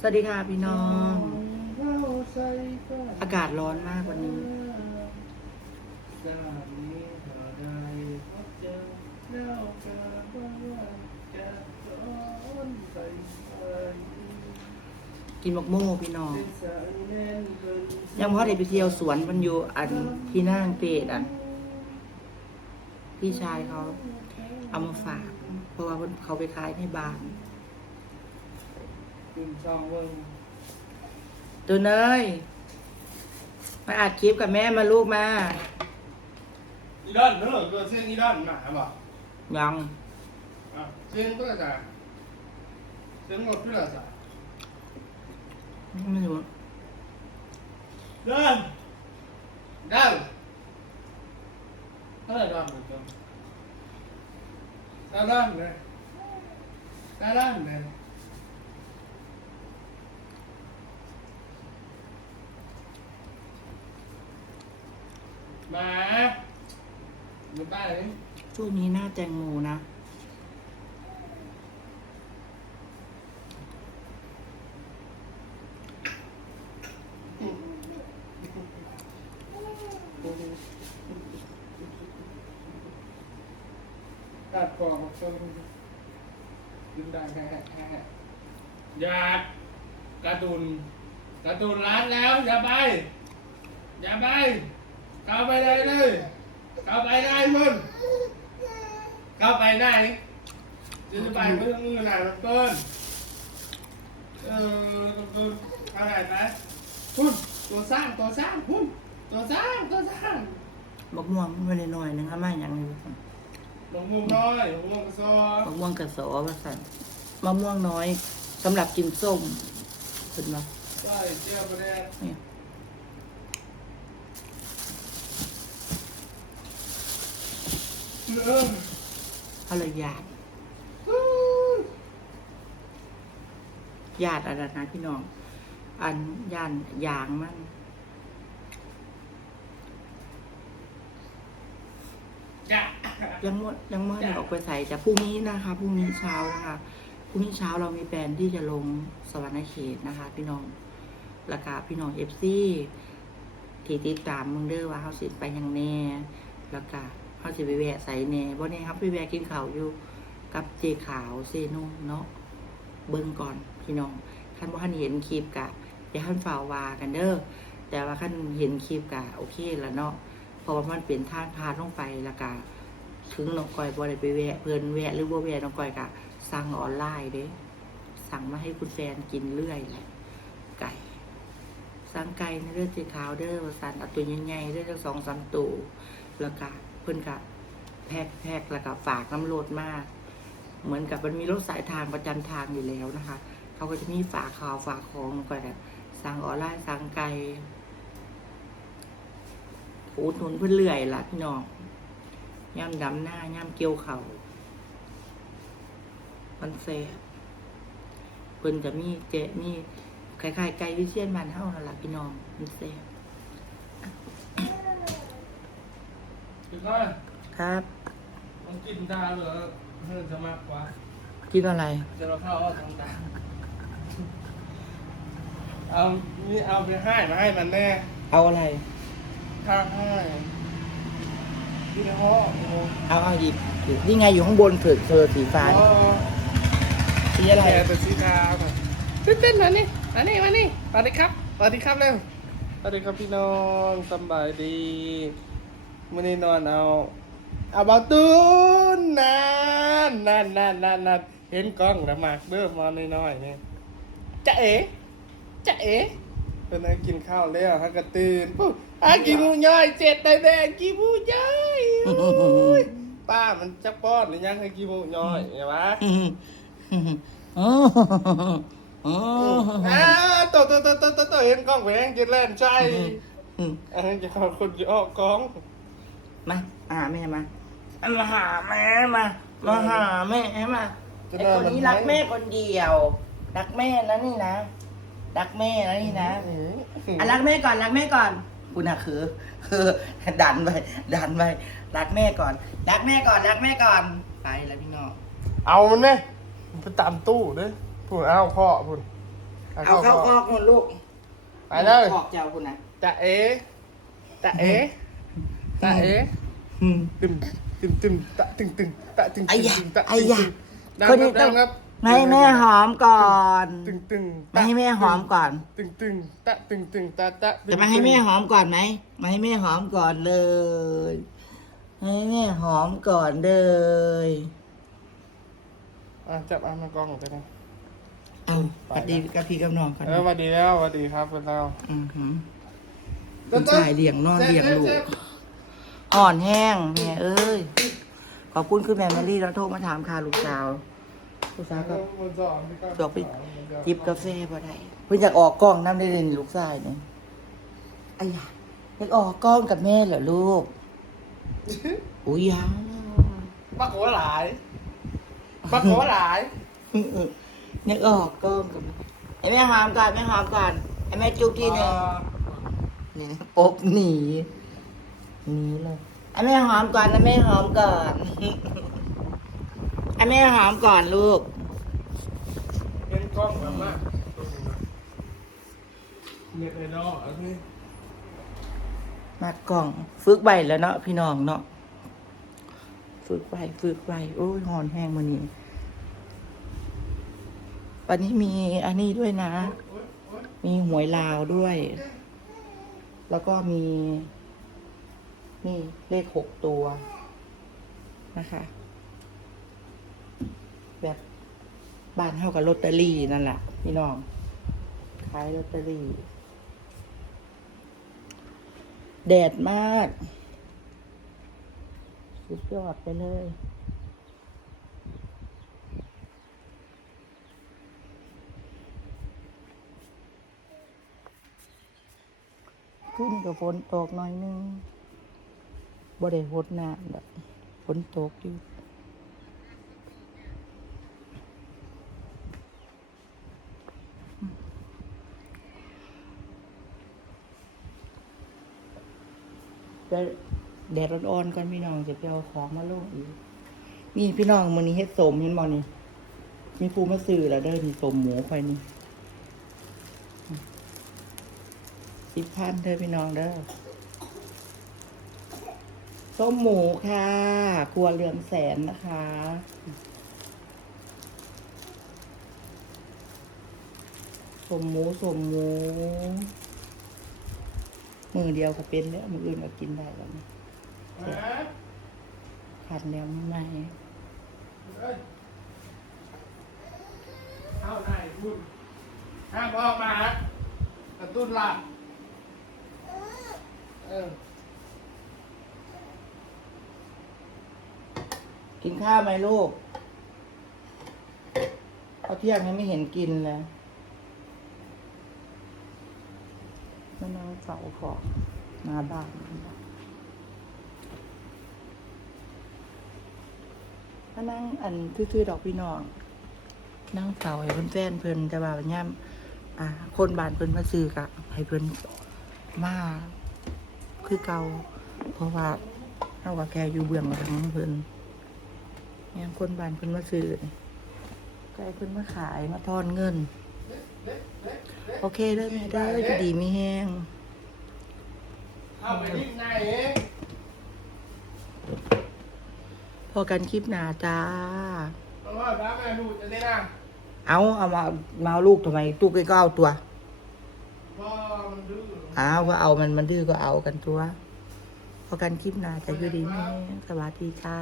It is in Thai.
สวัสดีค่ะพี่น้อง อากาศร้อนมากวันนี้ กินมกโม่พี่น้อง ยังพอได้ไปเที่ยวสวนมันอยู่อันที่นั่งเปดอัน พี่ชายเขาเอามาฝาก เพราะว่าเขาไปขายในบ้านคุณช่องเบิ่งตัวเนยมาอัดคลิปกับแม่มาลูกมาอีดอนเด้อตัวเสียงอีดอนมาบ่ยังอะเสียงก็จะเสียงหมดเพื่อจะไม่รู้เดินเดินเท่าไหร่ดอนเหมือนกัน ตาด้านเลยตาด้านเลยมาอยู่ใต้เลย ช่วงนี้หน้าแจงโมนะ ตัดคอมาชนดึงได้แค่แค่แค่อย่าการ์ตูนกร์ตูนร้านแล้ว อย่าไป อย่าไป เข้าไปได้เลย เข้าไปได้มึงเข้าไปได้จะไปเพื่อมือหนามันเปิ้ลเออมันเปิ้ลอะไรไปพุ่นตัวสร้างตัวสร้างพุ่นตัวสร้างตัวสร้างมะม่วงมันเลยหน่อยนึงค่ะไม่ยังอยู่ ลงมุมน้อยลงมุมกระซอมะม่วงกระสอว่าสั่นมะม่วงน้อยสำหรับกินส้มเป็นมาใช่เจียวประเด็นเนี่ยเออเขาเลยหยาดหยาดอะไรนะพี่น้อง อันย่านยางมัน จ้ะ ยังมดยังไม่ได้ออกไปใส่จะพรุ่งนี้นะคะพรุ่งนี้เช้านะคะพรุ่งนี้เช้าเรามีแผนที่จะลงสวรรค์เขตนะคะ พี่น้องราคาพี่น้องเอฟซีที่ติดตามมึงเด้อว่าเขาสิไปยังแน่แล้วก็เขาสิไปแวะใส่แน่บ่แน่ครับไปแวะกินข้าวอยู่กับเจขาวเซโนเนาะเบิ่งก่อนพี่น้องท่านว่าท่านเห็นคลิปกะอย่าท่านฝ่าวากันเด้อแต่ว่าท่านเห็นคลิปกะโอเคแล้วเนาะเพราะว่ามันเป็นท่านพาลงไปแล้วก็ ถึงน้องก้อยบ่ได้ไปแวะเพิ่นแวะหรือบ่แวะน้องก้อยก็สั่งออนไลน์เด้สั่งมาให้คุณแฟนกินเรื่อยแหละไก่สั่งไก่ในเลือดสีขาวเด้อว่าสั่นเอาตัวใหญ่ๆเด้อจักสองสามตัวแล้วก็เพิ่นก็แพ็คแพ็คแล้วก็ฝากน้ำรถมาเหมือนกับมันมีรถสายทางประจำทางอยู่แล้วนะคะ เขาก็จะมีฝากข่าวฝากของน้องก้อยก็สั่งออนไลน์สั่งไก่อุดหนุนเพิ่นเรื่อยล่ะพี่น้อง ย่ำดำหน้าย่ำเกี่ยวเขา่ามันแซ่บเพิ่นจะมีเจมีคล้ายๆไก่วิเชียนบ้านเฮานั่นล่ะพี่น้องมันแซ่บคือก็ครับมันกินตาเหรอเฮ้ยจะมากกว่ากินอะไร จะเราเข้าเอาทางตาเอานี่เอาไปให้มาให้มันแน่ เอาอะไร ข้างให้ ที่ห้องโอ้โหเอาเอาหยิบถือนี่ไงอยู่ข้างบนถือเธอสีฟ้าอ๋อสีอะไรแกเป็นสีดาวก่อนตื่นเต้นมานี่มานี่มานี่สวัสดีครับสวัสดีครับเร็วสวัสดีครับพี่น้องสำบายดีมื่อนี้นอนเอาเอาเบาตูนนั่นนั่นนั่นนั่นนั่นเห็นกล้องแล้วมากเบิ่มมาน้อยๆนี่จะเอ๋จะเอ๋เพิ่นให้กินข้าวแล้วฮักกระตื่นปุ๊บอะกี่หมูย่อยเจ็ดได้แดงกี่หมูย่อยโอ้ย ป้ามันจะป้อนหรือยังให้กี่หมูย่อยไงวะอืมอ๋ออ๋ออ่าโตโตโตโตโตโตเห็นกล้องแหวงจะเล่นใช่อืมอันนี้จะเอาคนจะออกกล้องมามาหาแม่มามาหาแม่มามาหาแม่มาไอคนนี้รักแม่คนเดียว รักแม่นะนี่นะรักแม่นะนี่นะอืมอะรักแม่ก่อนรักแม่ก่อนคุณอะคือ คือดันไปดันไปรักแม่ก่อน รักแม่ก่อน รักแม่ก่อน ไปแล้วพี่น้องเอามันไหมมันไปตามตู้เด้อพุ่นเอาข้อพุ่นเอาเข้าคอกนู่นลูกไปเลยคอกเจ้าคุณนะจะเอ๋จะเอ๋จะเอ๋อืมตึมตึมตึมตะตึงตึงตะตึงไอ้ยะตึงตะไอ้ยะดังคนคนี้รับต้ดัองงครับไม่ ให้แม่หอมก่อน ตึงตึงไม่ให้แม่หอมก่อน ตึงตึงตะตึงตึงตะตะจะมาให้แม่หอมก่อนไหม มาให้แม่หอมก่อนเลย ให้แม่หอมก่อนเลย อะจับเอามากล้องไปนะเอาสวัสดีกับพี่กับน้องกันเออสวัสดีแล้วสวัสดีครับเป็นเราอือหือคุณชายเลี้ยงนอนเลี้ยงลูก อ่อนแห้งแม่เอ้ย ขอบคุณคือแม่แมรี่แล้วโทรมาถามค่าลูกสาว ลูกสาวก็ดอกไปจิบกาแฟพอได้เพิ่งอยากออกกล้องน้ำได้เลยนี่ลูกชายเนี่ยไอ้ยาอยากออกกล้องกับแม่เหรอลูกอุ้ยยาปักหัวหลายปักหัวหลายอยากออกกล้องกับแม่ไอ้แม่หอมก่อนแม่หอมก่อนไอ้แม่จุ๊บทีหนึงนี่ปบหนีหนีเลยไอ้แม่หอมก่อนนะแม่หอมก่อน ไอ้แม่หอมก่อนลูก เป็นกล้องแบบว่าเน็ตไอดอลอันนี้มากล่อง ฝึกใบแล้วเนาะพี่น้องเนาะ ฝึกใบฝึกใบโอ้ยหอนแห้งมานี่วันนี้มีอันนี้ด้วยนะ มีหวยลาวด้วย แล้วก็มี นี่เลขหกตัวนะคะ แบบบ้านเท่ากับลอตเตอรี่นั่นแหละพี่น้องขายลอตเตอรี่แดดมาก สุดยอดไปเลย ขึ้นกับฝนตกหน่อยนึงบ่ได้หดน้ำแบบฝนตกอยู่ แต่แดดร้อนๆก่อนพี่น้องจะไปเอาของมาลงอีกมีพี่น้องมื้อนี้เฮ็ดสมเห็นบ่นี่มีผู้มาซื้อแล้วเด้อนี่สมหมูค่อยนี่สิบพันเด้อพี่น้องเด้อส้มหมูค่ะครัวเรือนแสนนะคะสมหมูสมหมู มือเดียวก็เป็นแล้วมืออื่นก็กินได้แล้วนะขาดแล้วไม่เข้าได้คุณห้ามออกมาฮะกระตุ้นหลับเออกินข้าวไหมลูกเอาเที่ยงยังไม่เห็นกินเลย มานั่งเฝ้าของหน้าบ้านมานั่งอันทื่อๆดอกพี่น้อง นั่งเฝ้าให้เพื่อนแฟนเพิ่อนแต่ว่าย่ำอ่าคนบ้านเพิ่อนมาซื้อกะให้เพิ่อนมาคือเก่าเพราะว่าเอาว่าแกอยู่เบื้องหลังเพิ่อนยังคนบ้านเพิ่อนมาซื้อก็ให้เพิ่อนมาขายมาทอนเงิน โอเคเด้อแม่เด้ออยู่ดีมีแห้งเข้าไปนิ่งในเองพอกันคลิปหนาจ้าเพราะว่าพระแม่ดูจะได้นะเอาเอามามาเอาลูกทำไมตู้ก็เอาตัวพ่อมันดื้ออ้าวก็เอามันมันดื้อก็เอากันตัว พอกันคลิปหนาจะอยู่ดีมีแห้งสวัสดีจ้า